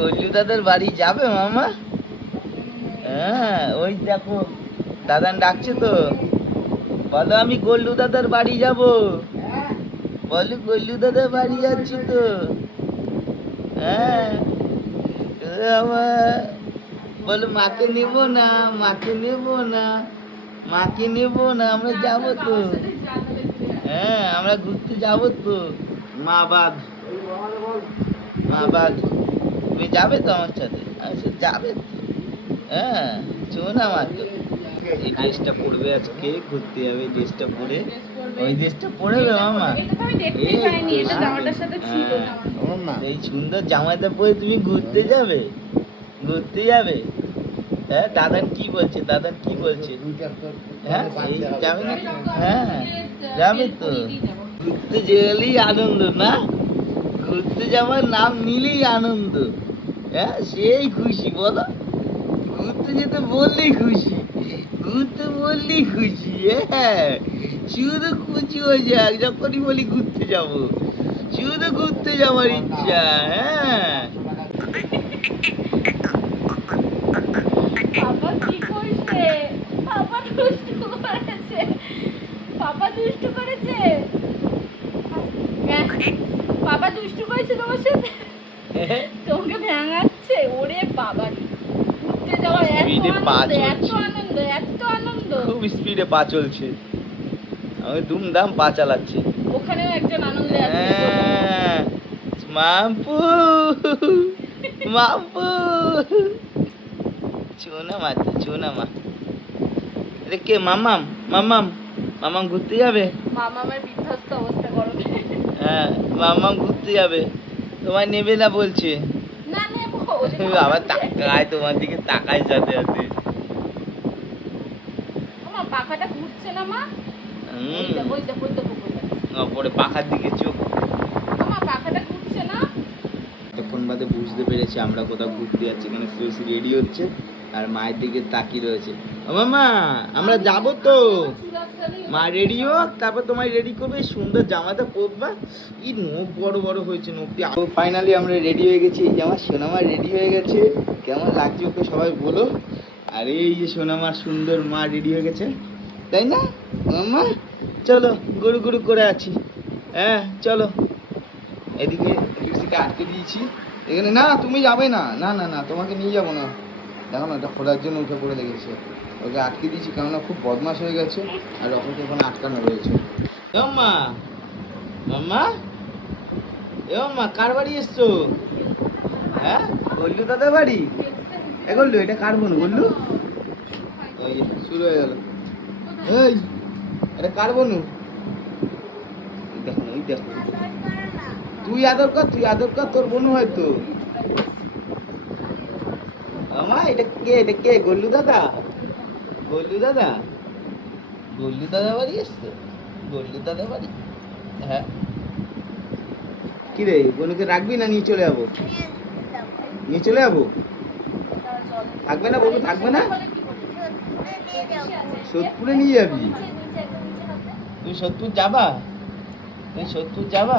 গল্লু দাদার বাড়ি যাবে মামা? হ্যাঁ, ওই দেখো দাদান ডাকছে তো। বলো আমি গল্লু দাদার বাড়ি যাব। বলো গল্লু দাদার বাড়ি যাচ্ছি তো। হ্যাঁ আমার বলো মাকে নেব না, মাকে নেব না, মাকে নেব না, আমরা যাব তো। হ্যাঁ আমরা ঘুরতে যাব তো। মা বাদ, মা বাদ, তুমি যাবে তো আমার সাথে? আমি বলছি, যাবে তো। হ্যাঁ চলো না মা তো। এই ড্রেসটা পরবে আজকে, ঘুরতে যাবে ড্রেসটা পরে। ওই ড্রেসটা পরবে মামা? এই সুন্দর জামাটা পরে তুমি ঘুরতে যাবে? ঘুরতে যাবে? হ্যাঁ দাদান কি বলছে, দাদান কি বলছে? হ্যাঁ এই যাবে না? হ্যাঁ যাবে তো। ঘুরতে গেলেই আনন্দ না? ঘুরতে যাওয়ার নাম নিলেই আনন্দ। হ্যাঁ সেই খুশি বলো। ঘুরতে যেতে বললেই খুশি, ঘুরতে বললেই খুশি। হ্যাঁ শুধু খুশি হয়ে যাক যখনই বলি ঘুরতে যাব, শুধু ঘুরতে যাওয়ার ইচ্ছা। হ্যাঁ পাপা কি করছে? পাপা দুষ্টু করেছে, পাপা দুষ্টু করেছে, পাপা দুষ্টু করেছে তোমার সাথে, তোমাকে ভেঙাচ্ছে। ওরে বাবারি, ঘুরতে যাওয়ার এত আনন্দ, এত আনন্দ, এত আনন্দ। খুব স্পিডে পা চলছে, আমি দুমদাম পা চালাচ্ছি। ওখানেও একজন আনন্দে আছে। মাম্পু, মাম্পু, চোনা মা, চোনা মা। আরে কে? মামাম, মামাম, মামাম ঘুরতে যাবে? মামামের বিধ্বস্ত অবস্থা গরমে। হ্যাঁ মামাম ঘুরতে যাবে, তোমায় নেবে না বলছে। না নেবো। আবার তাকায় তোমার দিকে, তাকায় সাথে সাথে। মা পাখাটা ঘুরছে না মা? ওই দেখো, ওই দেখো, ওই দেখো, ওই দেখো। ওপরে পাখার দিকে চোখ। মা পাখাটা ঘুরছে না? তখন বাদে বুঝতে পেরেছি আমরা কোথাও ঘুরতে যাচ্ছি। এখানে সুইসি রেডি হচ্ছে আর মায়ের দিকে তাকিয়ে রয়েছে। ও মামা আমরা যাব তো। মা রেডি হোক, তারপর তোমায় রেডি করবে। সুন্দর জামাটা পরবা। ই নখ বড় বড় হয়েছে, নখটি। ফাইনালি আমরা রেডি হয়ে গেছি। এই জামা সোনামা রেডি হয়ে গেছে। কেমন লাগছে ওকে সবাই বলো। আর এই যে সোনামার সুন্দর মা রেডি হয়ে গেছে, তাই না মাম্মা? চলো গরু গরু করে আছি। হ্যাঁ চলো। এদিকে লুসিকে আটকে দিয়েছি এখানে। না তুমি যাবে না, না না না তোমাকে নিয়ে যাবো না। দেখো না, এটা খোলার জন্য উঠে পড়ে লেগেছে। ওকে আটকে দিয়েছি কেননা খুব বদমাশ হয়ে গেছে আর ওকে ওখানে আটকানো রয়েছে। মাম্মা, মাম্মা, এ মাম্মা কার বাড়ি এসছো? হ্যাঁ গল্লু দাদার বাড়ি। এ গল্লু, এটা কার বোন গল্লু? ওই যে শুরু হয়ে গেল। এই এটা কার বোন? দেখো ওই দেখো, তুই আদর কর, তুই আদর কর, তোর বোন হয়তো। আমা এটা কে? এটা কে? গল্লু দাদা? গল্লু দাদা? গল্লু দাদা বাড়ি এসছো? গল্লু দাদা বাড়ি? হ্যাঁ কি রে, বোনকে রাখবি না নিয়ে চলে যাবো? নিয়ে চলে যাবো? থাকবে না বলবো, থাকবে না? সোদপুরে নিয়ে যাবি? তুই সোদপুর যাবা? তুই সোদপুর যাবা?